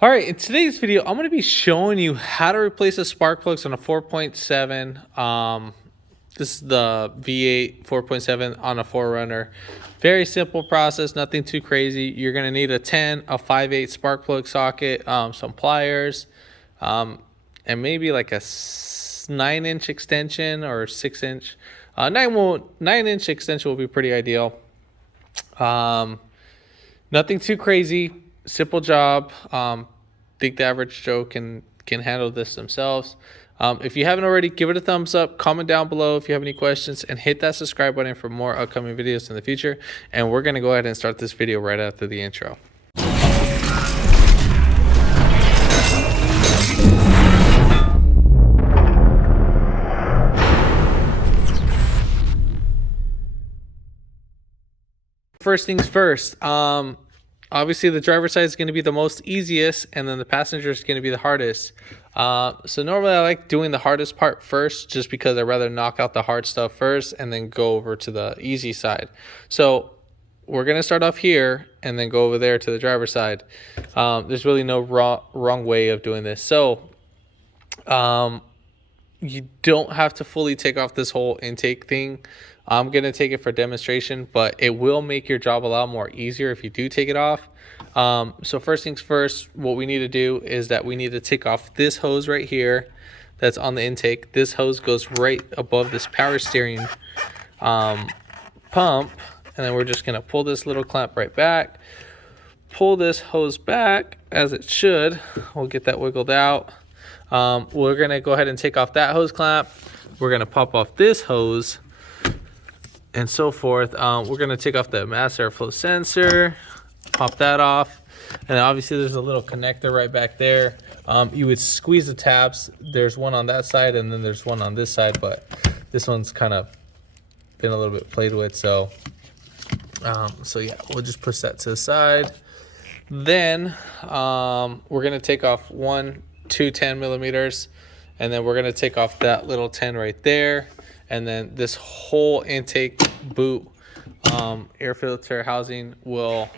All right, in today's video, I'm going to be showing you how to replace the spark plugs on a 4.7. This is the V8 4.7 on a 4runner. Very simple process, nothing too crazy. You're going to need a 10, a 5/8 spark plug socket, some pliers, and maybe like a 9-inch extension or 6-inch. 9-inch extension will be pretty ideal. Nothing too crazy, simple job. Think the average Joe can handle this themselves. If you haven't already, give it a thumbs up, comment down below if you have any questions, and hit that subscribe button for more upcoming videos in the future. And we're gonna go ahead and start this video right after the intro. First things first, obviously the driver's side is going to be the most easiest, and then the passenger is going to be the hardest. So normally I like doing the hardest part first, just because I'd rather knock out the hard stuff first and then go over to the easy side. So we're going to start off here and then go over there to the driver's side. There's really no wrong way of doing this. So you don't have to fully take off this whole intake thing. I'm going to take it for demonstration, but it will make your job a lot more easier if you do take it off. So first things first, what we need to do is that we need to take off this hose right here that's on the intake. This hose goes right above this power steering pump, and then we're just going to pull this little clamp right back, pull this hose back as it should. We'll get that wiggled out. We're going to go ahead and take off that hose clamp. We're going to pop off this hose and so forth. We're going to take off the mass airflow sensor, pop that off, and obviously there's a little connector right back there. You would squeeze the tabs. There's one on that side and then there's one on this side, but this one's kind of been a little bit played with, so yeah, we'll just push that to the side. Then we're going to take off two 10 millimeters, and then we're going to take off that little 10 right there. And then this whole intake boot air filter housing will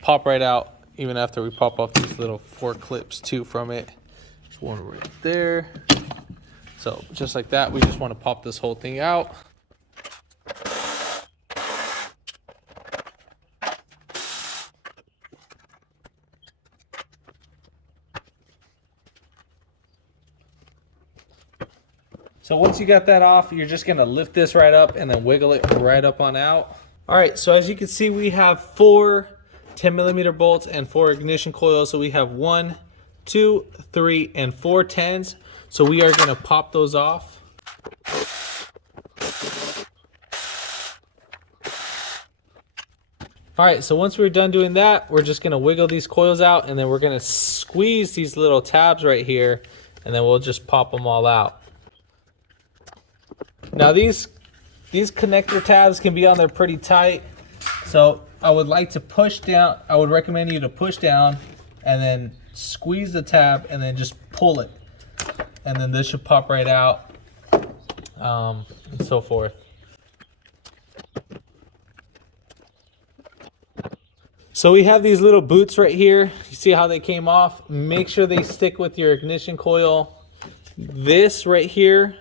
pop right out, even after we pop off these little 4 clips too from it. There's one right there. So just like that, we just want to pop this whole thing out. So once you got that off, you're just gonna lift this right up and then wiggle it right up on out. All right, so as you can see, we have 4 10 millimeter bolts and 4 ignition coils. So we have 1, 2, 3, and 4 10s. So we are gonna pop those off. All right, so once we're done doing that, we're just gonna wiggle these coils out, and then we're gonna squeeze these little tabs right here, and then we'll just pop them all out. Now these connector tabs can be on there pretty tight, so I would like to push down. I would recommend you to push down and then squeeze the tab and then just pull it, and then this should pop right out, and so forth. So we have these little boots right here. You see how they came off? Make sure they stick with your ignition coil. This right here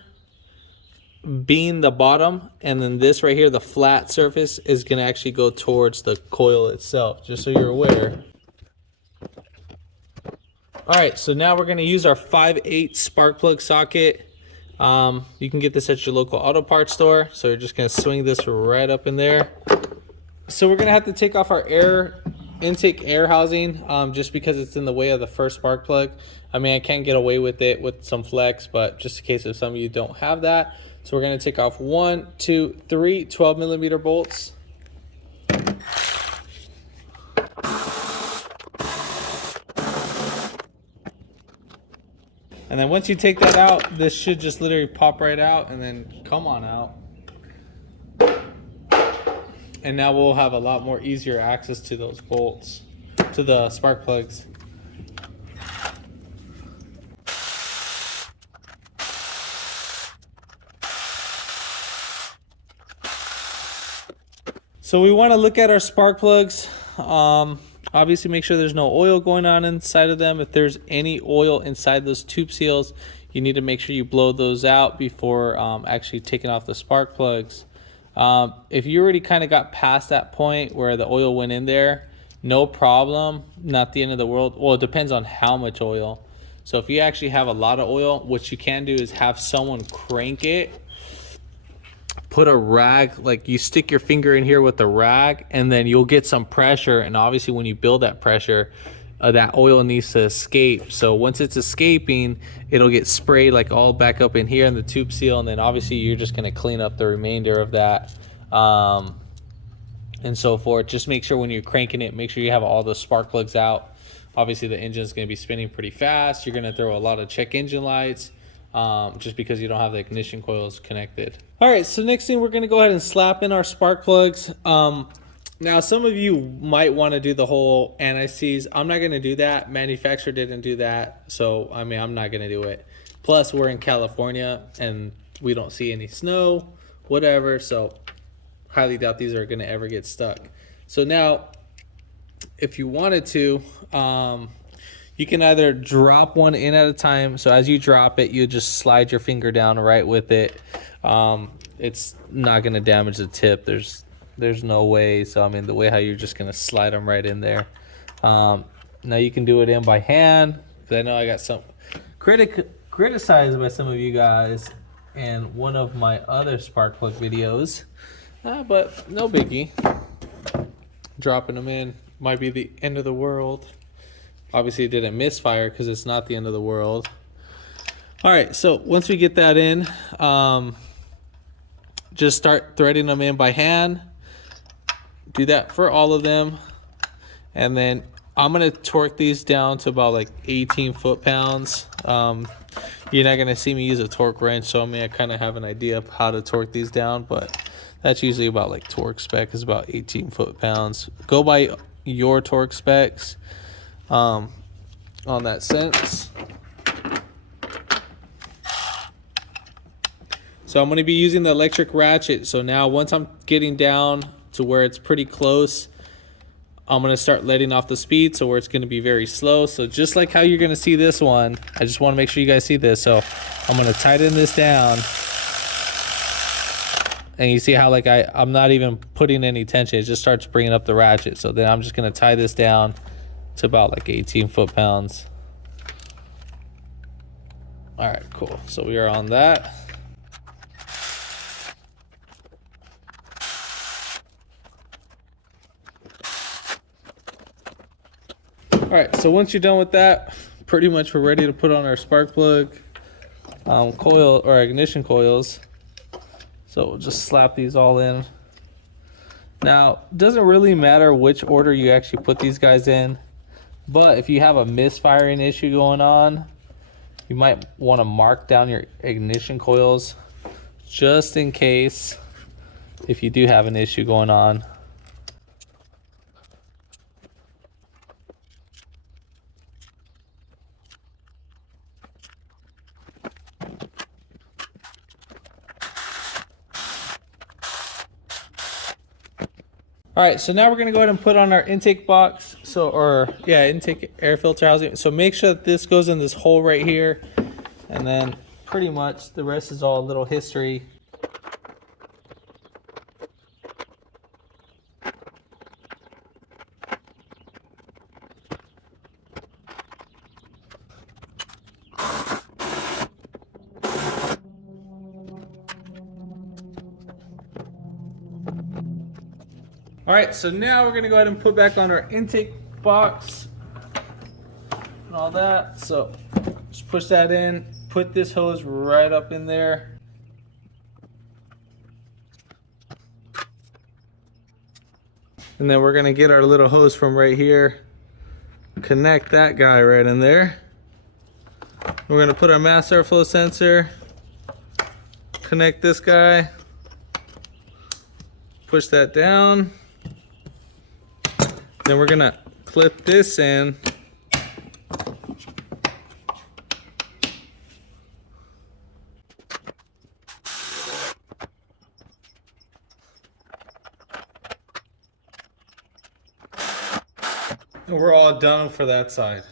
being the bottom, and then this right here, the flat surface, is going to actually go towards the coil itself, just so you're aware. All right, so now we're going to use our 5/8 spark plug socket. You can get this at your local auto parts store. So you're just going to swing this right up in there. So we're going to have to take off our intake air housing, just because it's in the way of the first spark plug. I mean, I can get away with it with some flex, but just in case if some of you don't have that. So we're going to take off 1, 2, 3 12 millimeter bolts. And then once you take that out, this should just literally pop right out and then come on out. And now we'll have a lot more easier access to those bolts, to the spark plugs. So we want to look at our spark plugs. Obviously, make sure there's no oil going on inside of them. If there's any oil inside those tube seals, you need to make sure you blow those out before actually taking off the spark plugs. If you already kind of got past that point where the oil went in there, no problem, not the end of the world. Well, it depends on how much oil. So if you actually have a lot of oil, what you can do is have someone crank it. Put a rag, like you stick your finger in here with the rag, and then you'll get some pressure. And obviously when you build that pressure, that oil needs to escape. So once it's escaping, it'll get sprayed like all back up in here in the tube seal, and then obviously you're just going to clean up the remainder of that, and so forth. Just make sure when you're cranking it, make sure you have all the spark plugs out. Obviously the engine is going to be spinning pretty fast. You're going to throw a lot of check engine lights, just because you don't have the ignition coils connected. All right, so next thing, we're going to go ahead and slap in our spark plugs. Now some of you might want to do the whole anti-seize. I'm not going to do that. Manufacturer didn't do that, so I mean, I'm not going to do it. Plus we're in California and we don't see any snow, whatever, so highly doubt these are going to ever get stuck. So now if you wanted to, you can either drop one in at a time. So as you drop it, you just slide your finger down right with it. It's not going to damage the tip. There's no way. So I mean, the way how you're just going to slide them right in there. Now you can do it in by hand, because I know I got some criticized by some of you guys in one of my other spark plug videos, but no biggie. Dropping them in might be the end of the world. Obviously it didn't misfire because it's not the end of the world. All right, so once we get that in, just start threading them in by hand. Do that for all of them. And then I'm gonna torque these down to about like 18 foot-pounds. You're not gonna see me use a torque wrench, so I mean, I kind of have an idea of how to torque these down, but that's usually about like torque spec is about 18 foot-pounds. Go by your torque specs on that sense. So I'm going to be using the electric ratchet. So now once I'm getting down to where it's pretty close, I'm going to start letting off the speed, so where it's going to be very slow. So just like how you're going to see this one, I just want to make sure you guys see this. So I'm going to tighten this down, and you see how like I'm not even putting any tension. It just starts bringing up the ratchet. So then I'm just going to tie this down to about like 18 foot-pounds. All right, cool. So we are on that. All right, so once you're done with that, pretty much we're ready to put on our spark plug coil or ignition coils. So we'll just slap these all in. Now, it doesn't really matter which order you actually put these guys in, but if you have a misfiring issue going on, you might want to mark down your ignition coils just in case if you do have an issue going on. All right, so now we're gonna go ahead and put on our intake box. Intake air filter housing. So make sure that this goes in this hole right here, and then pretty much the rest is all a little history. All right, so now we're gonna go ahead and put back on our intake box and all that. So just push that in, put this hose right up in there. And then we're gonna get our little hose from right here, connect that guy right in there. We're gonna put our mass airflow sensor, connect this guy, push that down. Then we're gonna clip this in. we're all done for that side.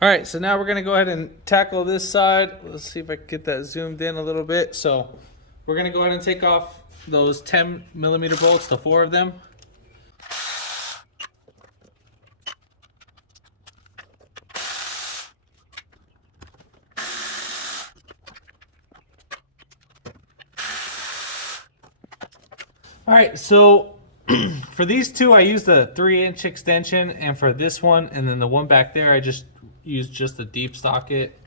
All right, so now we're gonna go ahead and tackle this side. Let's see if I can get that zoomed in a little bit. So we're gonna go ahead and take off those 10mm bolts, the 4 of them. All right, so for these two, I used a 3-inch extension, and for this one, and then the one back there, I just used just a deep socket.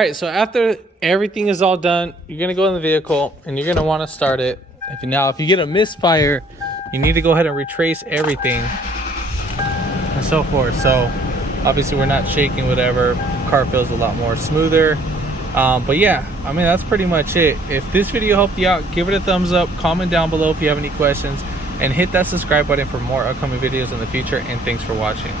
All right, so after everything is all done, you're gonna go in the vehicle and you're gonna want to start it. If you get a misfire, you need to go ahead and retrace everything and so forth. So obviously we're not shaking whatever. Car feels a lot more smoother. But yeah, I mean, that's pretty much it. If this video helped you out, give it a thumbs up, comment down below if you have any questions, and hit that subscribe button for more upcoming videos in the future. And thanks for watching.